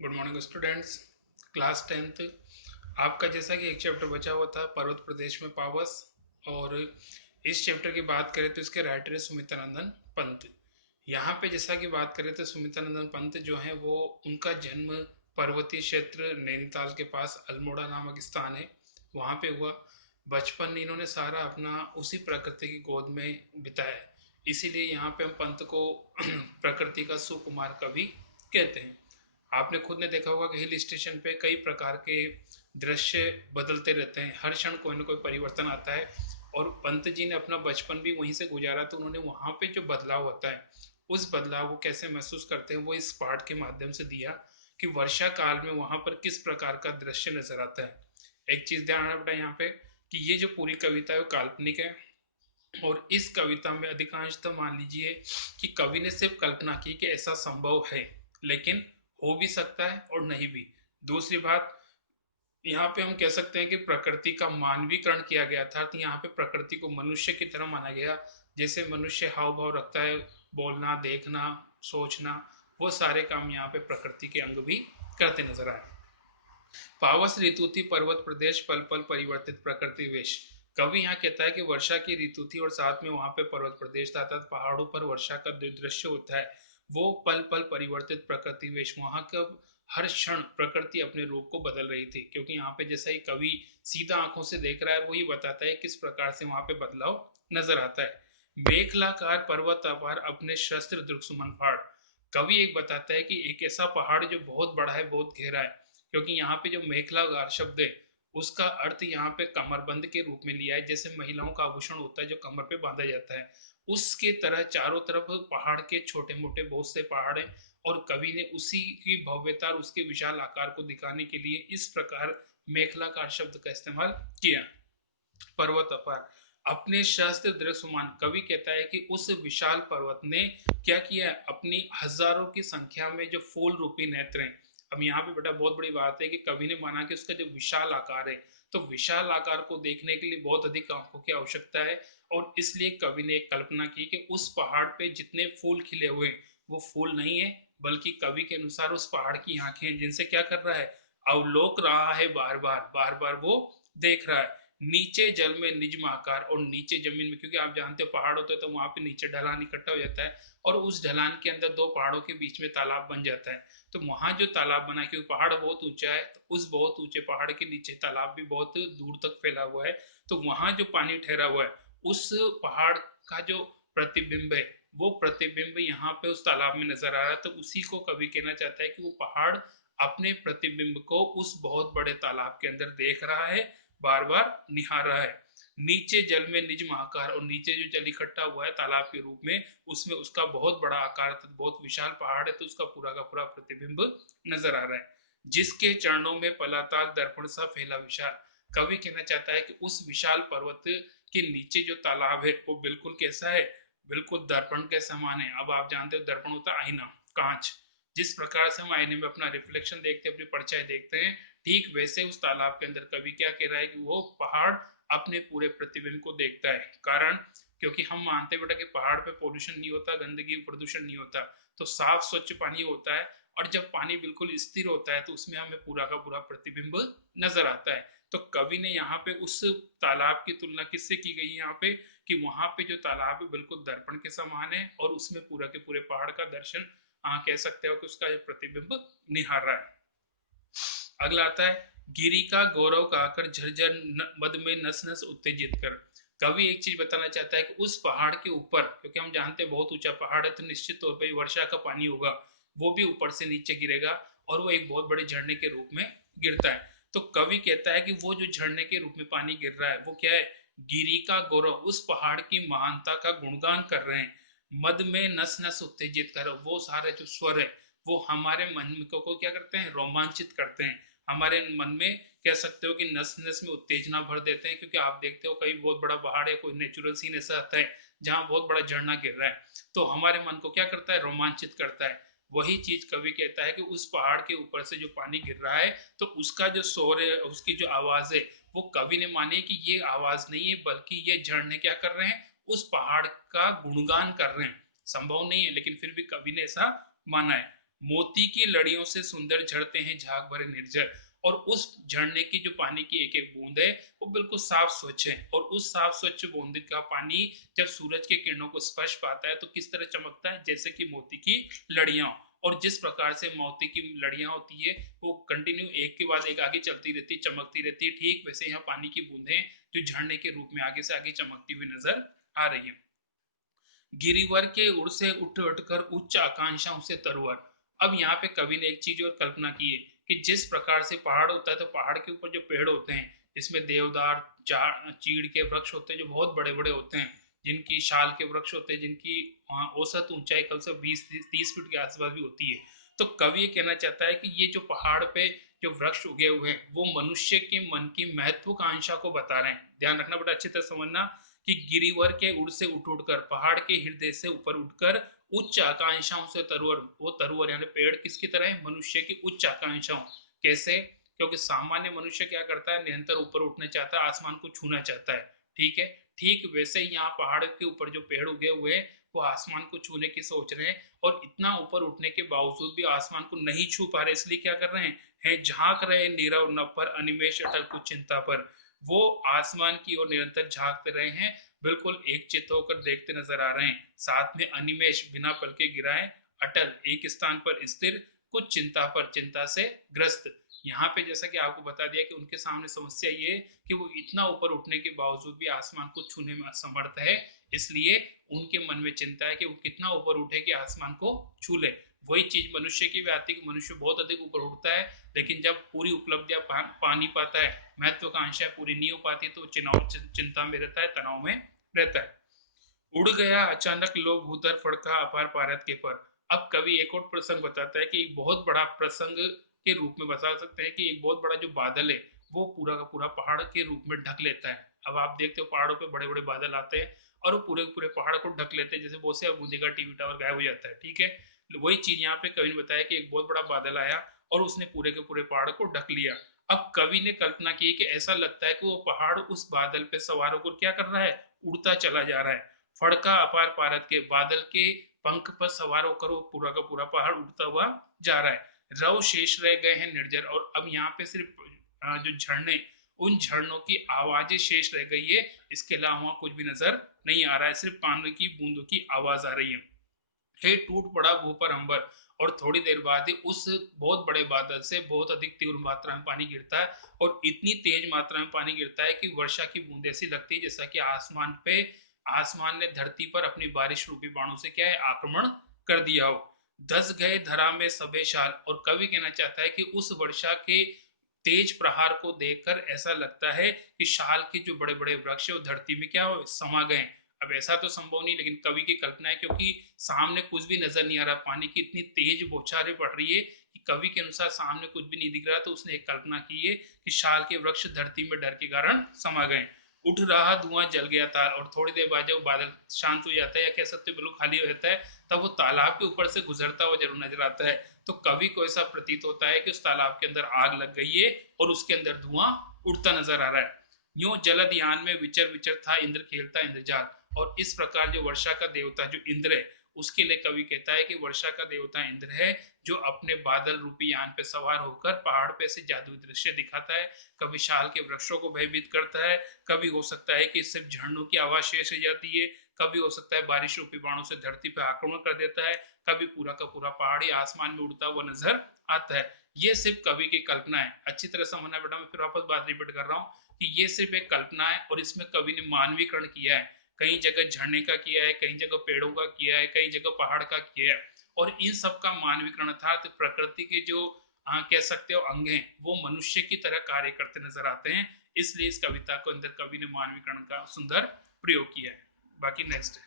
Good morning students. Class 10th आपका जैसा कि एक चैप्टर बचा हुआ था पर्वत प्रदेश में पावस। और इस चैप्टर की बात करें तो इसके राइटर है सुमित्रानंदन पंत। यहाँ पे जैसा कि बात करें तो सुमित्रानंदन पंत जो है वो उनका जन्म पर्वतीय क्षेत्र नैनीताल के पास अल्मोड़ा नामक स्थान है वहाँ पे हुआ। बचपन इन्होंने सारा अपना उसी प्रकृति की गोद में बिताया, इसीलिए यहाँ पे हम पंत को प्रकृति का सुकुमार कवि कहते हैं। आपने खुद ने देखा होगा कि हिल स्टेशन पे कई प्रकार के दृश्य बदलते रहते हैं, हर क्षण कोई ना कोई परिवर्तन आता है। और पंत जी ने अपना बचपन भी वहीं से गुजारा, तो उन्होंने वहां पे जो बदलाव होता है उस बदलाव को कैसे महसूस करते हैं वो इस पाठ के माध्यम से दिया कि वर्षा काल में वहां पर किस प्रकार का दृश्य नजर आता है। एक चीज ध्यान रखना यहाँ पे कि ये जो पूरी कविता है वो काल्पनिक है, और इस कविता में अधिकांशतः मान लीजिए कि कवि ने सिर्फ कल्पना की कि ऐसा संभव है, लेकिन हो भी सकता है और नहीं भी। दूसरी बात, यहाँ पे हम कह सकते हैं कि प्रकृति का मानवीकरण किया गया था, तो यहाँ पे प्रकृति को मनुष्य की तरह माना गया। जैसे मनुष्य हाव भाव रखता है, बोलना, देखना, सोचना, वो सारे काम यहाँ पे प्रकृति के अंग भी करते नजर आए। पावस ऋतु थी पर्वत प्रदेश पल पल परिवर्तित प्रकृति वेश। कवि यहाँ कहता है कि वर्षा की ऋतु थी और साथ में वहां पे पर्वत प्रदेश था, अर्थात पहाड़ों पर वर्षा का जो दृश्य होता है वो पल पल परिवर्तित प्रकृति वेश, वहां का हर क्षण प्रकृति अपने रूप को बदल रही थी। क्योंकि यहाँ पे जैसा ही कवि सीधा आंखों से देख रहा है वो ही बताता है किस प्रकार से वहां पे बदलाव नजर आता है। मेखलाकार पर्वत अपार अपने शस्त्र दुर्ग सुमन फाड़। कवि एक बताता है कि एक ऐसा पहाड़ जो बहुत बड़ा है, बहुत गहरा है। क्योंकि यहाँ पे जो मेखलागार शब्द है उसका अर्थ यहाँ पे कमरबंद के रूप में लिया है, जैसे महिलाओं का आभूषण होता है जो कमर पे बांधा जाता है, उसके तरह चारों तरफ पहाड़ के छोटे मोटे बहुत से पहाड़ हैं। और कवि ने उसी की भव्यता और उसके विशाल आकार को दिखाने के लिए इस प्रकार मेखलाकार शब्द का इस्तेमाल किया। पर्वत अपार अपने शास्त्र दृश्यमान, कवि कहता है कि उस विशाल पर्वत ने क्या किया, अपनी हजारों की संख्या में जो फूल रूपी नेत्र हैं। अब यहाँ पे बेटा बहुत बड़ी बात है कि कवि ने माना कि उसका जो विशाल आकार है, तो विशाल आकार को देखने के लिए बहुत अधिक आंखों की आवश्यकता है। और इसलिए कवि ने एक कल्पना की कि उस पहाड़ पे जितने फूल खिले हुए वो फूल नहीं है, बल्कि कवि के अनुसार उस पहाड़ की आंखें हैं जिनसे क्या कर रहा है, अवलोक रहा है, बार बार बार बार वो देख रहा है। नीचे जल में निज महाकार, और नीचे जमीन में, क्योंकि आप जानते हो पहाड़ होता है तो वहां पे नीचे ढलान इकट्ठा हो जाता है, और उस ढलान के अंदर दो पहाड़ों के बीच में तालाब बन जाता है। तो वहां जो तालाब बना, क्योंकि पहाड़ बहुत ऊंचा है, तो उस बहुत ऊंचे पहाड़ के नीचे तालाब भी बहुत दूर तक फैला हुआ है। तो वहां जो पानी ठहरा हुआ है उस पहाड़ का जो प्रतिबिंब है वो प्रतिबिंब यहाँ पे उस तालाब में नजर आ रहा है। तो उसी को कवि कहना चाहता है कि वो पहाड़ अपने प्रतिबिंब को उस बहुत बड़े तालाब के अंदर देख रहा है, बार बार निहार रहा है। नीचे जल में निज महाकार, और नीचे जो जल इकट्ठा हुआ है तालाब के रूप में उसमें उसका बहुत बड़ा आकार, बहुत विशाल पहाड़ है, तो उसका पूरा का पूरा प्रतिबिंब नजर आ रहा है। जिसके चरणों में पलाताल दर्पण सा फैला विशाल, कवि कहना चाहता है कि उस विशाल पर्वत के नीचे जो तालाब है वो बिल्कुल कैसा है, बिल्कुल दर्पण के समान है। अब आप जानते हो दर्पण होता है आईना, कांच। जिस प्रकार से हम आईने में अपना रिफ्लेक्शन देखते हैं, अपनी परछाई देखते हैं, ठीक वैसे उस तालाब के अंदर कवि क्या कह रहा है कि वो पहाड़ अपने पूरे प्रतिबिंब को देखता है। कारण, क्योंकि हम मानते बेटा कि पहाड़ पे पोल्यूशन नहीं होता, गंदगी प्रदूषण नहीं होता, तो साफ स्वच्छ पानी होता है। और जब पानी बिल्कुल स्थिर होता है तो उसमें हमें पूरा का पूरा प्रतिबिंब नजर आता है। तो कवि ने यहाँ पे उस तालाब की तुलना किससे की गई है यहाँ पे, कि वहां पे जो तालाब है बिल्कुल दर्पण के समान है, और उसमें पूरा के पूरे पहाड़ का दर्शन कह सकते हो कि उसका प्रतिबिंब निहार रहा है। अगला आता है, गिरी का गौरव कहकर झरझर मद में नस नस उत्तेजित कर। कवि एक चीज बताना चाहता है कि उस पहाड़ के ऊपर, क्योंकि हम जानते हैं बहुत ऊंचा पहाड़ है, तो निश्चित तौर पर वर्षा का पानी होगा वो भी ऊपर से नीचे गिरेगा, और वो एक बहुत बड़े झरने के रूप में गिरता है। तो कवि कहता है कि वो जो झरने के रूप में पानी गिर रहा है वो क्या है, गिरी का गौरव, उस पहाड़ की महानता का गुणगान कर रहे हैं। मद में नस नस उत्तेजित कर, वो सारे जो स्वर है वो हमारे मन को क्या करते हैं, रोमांचित करते हैं। हमारे मन में कह सकते हो कि नस नस में उत्तेजना भर देते हैं। क्योंकि आप देखते हो कई बहुत बड़ा पहाड़ है, कोई नेचुरल सीन ऐसा आता है जहां बहुत बड़ा झरना गिर रहा है, तो हमारे मन को क्या करता है, रोमांचित करता है। वही चीज कवि कहता है कि उस पहाड़ के ऊपर से जो पानी गिर रहा है, तो उसका जो शोर है, उसकी जो आवाज है, वो कवि ने मानी कि ये आवाज नहीं है, बल्कि ये झरने क्या कर रहे हैं, उस पहाड़ का गुणगान कर रहे हैं। संभव नहीं है, लेकिन फिर भी कवि ने ऐसा माना है। मोती की लड़ियों से सुंदर झरते हैं झाग भरे निर्जर। और उस झरने की जो पानी की एक एक बूंद है वो बिल्कुल साफ स्वच्छ है, और उस साफ स्वच्छ बूंद का पानी जब सूरज के किरणों को स्पर्श पाता है तो किस तरह चमकता है, जैसे कि मोती की लड़ियां। और जिस प्रकार से मोती की लड़ियां होती है वो कंटिन्यू एक के बाद एक आगे चलती रहती, चमकती रहती है, ठीक वैसे यहाँ पानी की बूंदें जो झरने के रूप में आगे से आगे चमकती हुई नजर आ रही है। गिरिवर के उड़ से उठ उठकर उच्च आकांक्षाओं से तरवर। अब यहाँ पे कवि ने एक चीज और कल्पना की है कि जिस प्रकार से पहाड़ होता है तो पहाड़ के ऊपर जो पेड़ होते हैं इसमें देवदार, चीड़ के वृक्ष होते हैं जो बहुत बड़े बड़े होते हैं, जिनकी शाल के वृक्ष होते हैं जिनकी औसत ऊंचाई कम से 20-30 फीट के आसपास भी होती है। तो कवि ये कहना चाहता है कि ये जो पहाड़ पे जो वृक्ष उगे हुए हैं वो मनुष्य के मन की महत्वाकांक्षा को बता रहे हैं। ध्यान रखना, बड़ा अच्छी तरह समझना कि गिरिवर के उड़ से उठ उठकर, पहाड़ के हृदय से ऊपर उठकर उच्च आकांक्षाओं से तरवर। वो तरवर यानी पेड़ किसकी तरह है, मनुष्य की उच्च आकांक्षाओं। कैसे? क्योंकि सामान्य मनुष्य क्या करता है, निरंतर ऊपर उठना चाहता है, आसमान को छूना चाहता है, ठीक है। ठीक वैसे ही यहाँ पहाड़ के ऊपर जो पेड़ उगे हुए हैं वो आसमान को छूने की सोच रहे हैं, और इतना ऊपर उठने के बावजूद भी आसमान को नहीं छू पा रहे, इसलिए क्या कर रहे हैं झांक रहे नीरव नभ पर, अनिमेष अटल कुछ चिंता पर। वो आसमान की ओर निरंतर झांकते रहे हैं, बिल्कुल एक चित्त होकर देखते नजर आ रहे हैं, साथ में अनिमेष बिना पल के गिराए, अटल एक स्थान पर स्थिर, कुछ चिंता पर चिंता से ग्रस्त। यहाँ पे जैसा कि आपको बता दिया कि उनके सामने समस्या ये है कि वो इतना ऊपर उठने के बावजूद भी आसमान को छूने में असमर्थ है, इसलिए उनके मन में चिंता है कि वो कितना ऊपर उठे कि आसमान को छू ले। वही चीज मनुष्य की भी आती है कि मनुष्य बहुत अधिक ऊपर उठता है, लेकिन जब पूरी उपलब्धियां पा नहीं पाता है, महत्वाकांक्षाएं पूरी नहीं हो पाती, तो चुनाव चिंता में रहता है, तनाव में रहता है। उड़ गया अचानक लो भूधर फड़का अपार पारत के पर। अब कवि एक और प्रसंग बताता है कि एक बहुत बड़ा प्रसंग के रूप में बता सकते हैं कि एक बहुत बड़ा जो बादल है वो पूरा का पूरा पहाड़ के रूप में ढक लेता है। अब आप देखते हो पहाड़ों पे बड़े बड़े बादल आते हैं और वो पूरे पूरे पहाड़ को ढक लेते हैं, जैसे बहुत से बूंदी का टीवी टावर गायब हो जाता है, ठीक है। वही चीज यहाँ पे कवि ने बताया कि एक बहुत बड़ा बादल आया और उसने पूरे के पूरे पहाड़ को ढक लिया। अब कवि ने कल्पना की कि ऐसा लगता है कि वो पहाड़ उस बादल पे सवार होकर क्या कर रहा है, उड़ता चला जा रहा है। फड़का अपार पारत के, बादल के पंख पर सवार होकर वो पूरा का पूरा पहाड़ उड़ता हुआ जा रहा है। रव शेष रह गए हैं निर्जर। और अब यहाँ पे सिर्फ जो झरने, उन झरनों की आवाजें शेष रह गई है, इसके अलावा कुछ भी नजर नहीं आ रहा है, सिर्फ पानी की बूंदों की आवाज आ रही है। हे टूट पड़ा भू पर अंबर। और थोड़ी देर बाद ही उस बहुत बड़े बादल से बहुत अधिक तीव्र मात्रा में पानी गिरता है, और इतनी तेज मात्रा में पानी गिरता है कि वर्षा की बूंद ऐसी लगती है जैसा कि आसमान ने धरती पर अपनी बारिश रूपी बाणों से क्या है, आक्रमण कर दिया हो। धस गए धरा में सबे शाल। और कवि कहना चाहता है कि उस वर्षा के तेज प्रहार को देखकर ऐसा लगता है कि शाल के जो बड़े बड़े वृक्ष है वो धरती में क्या हो, समा गए। अब ऐसा तो संभव नहीं, लेकिन कवि की कल्पना है, क्योंकि सामने कुछ भी नजर नहीं आ रहा, पानी की इतनी तेज बौछारें पड़ रही है कि कवि के अनुसार सामने कुछ भी नहीं दिख रहा, तो उसने एक कल्पना की है कि शाल के वृक्ष धरती में डर के कारण समा गए। उठ रहा धुआं जल गया ताल। और थोड़ी देर बाद जब बादल शांत हो जाता है, या कह सकते हो बिल्कुल खाली हो जाता है, तब वो तालाब के ऊपर से गुजरता हुआ जरूर नजर आता है। तो कवि को ऐसा प्रतीत होता है कि उस तालाब के अंदर आग लग गई है और उसके अंदर धुआं उड़ता नजर आ रहा है। यूं जलद यान में विचर विचर था इंद्र खेलता इंद्रजाल। और इस प्रकार जो वर्षा का देवता जो इंद्र है, उसके लिए कवि कहता है कि वर्षा का देवता इंद्र है, जो अपने बादल रूपी यान पे सवार होकर पहाड़ पे से जादुई दृश्य दिखाता है। कभी शाल के वृक्षों को भयभीत करता है, कभी हो सकता है कि सिर्फ झरनों की आवाज शेष रह जाती है, कभी हो सकता है बारिश रूपी बाणों से धरती पर आक्रमण कर देता है, कभी पूरा का पूरा पहाड़ी आसमान में उड़ता हुआ नजर आता है। ये सिर्फ कवि की कल्पना है, अच्छी तरह समझना बेटा, मैं फिर वापस बात रिपीट कर रहा हूँ कि ये सिर्फ एक कल्पना है, और इसमें कवि ने मानवीकरण किया है। कई जगह झरने का किया है, कई जगह पेड़ों का किया है, कई जगह पहाड़ का किया है, और इन सब का मानवीकरण अर्थात प्रकृति के जो कह सकते हो अंग हैं वो मनुष्य की तरह कार्य करते नजर आते हैं। इसलिए इस कविता को अंदर कवि ने मानवीकरण का सुंदर प्रयोग किया है। बाकी नेक्स्ट है।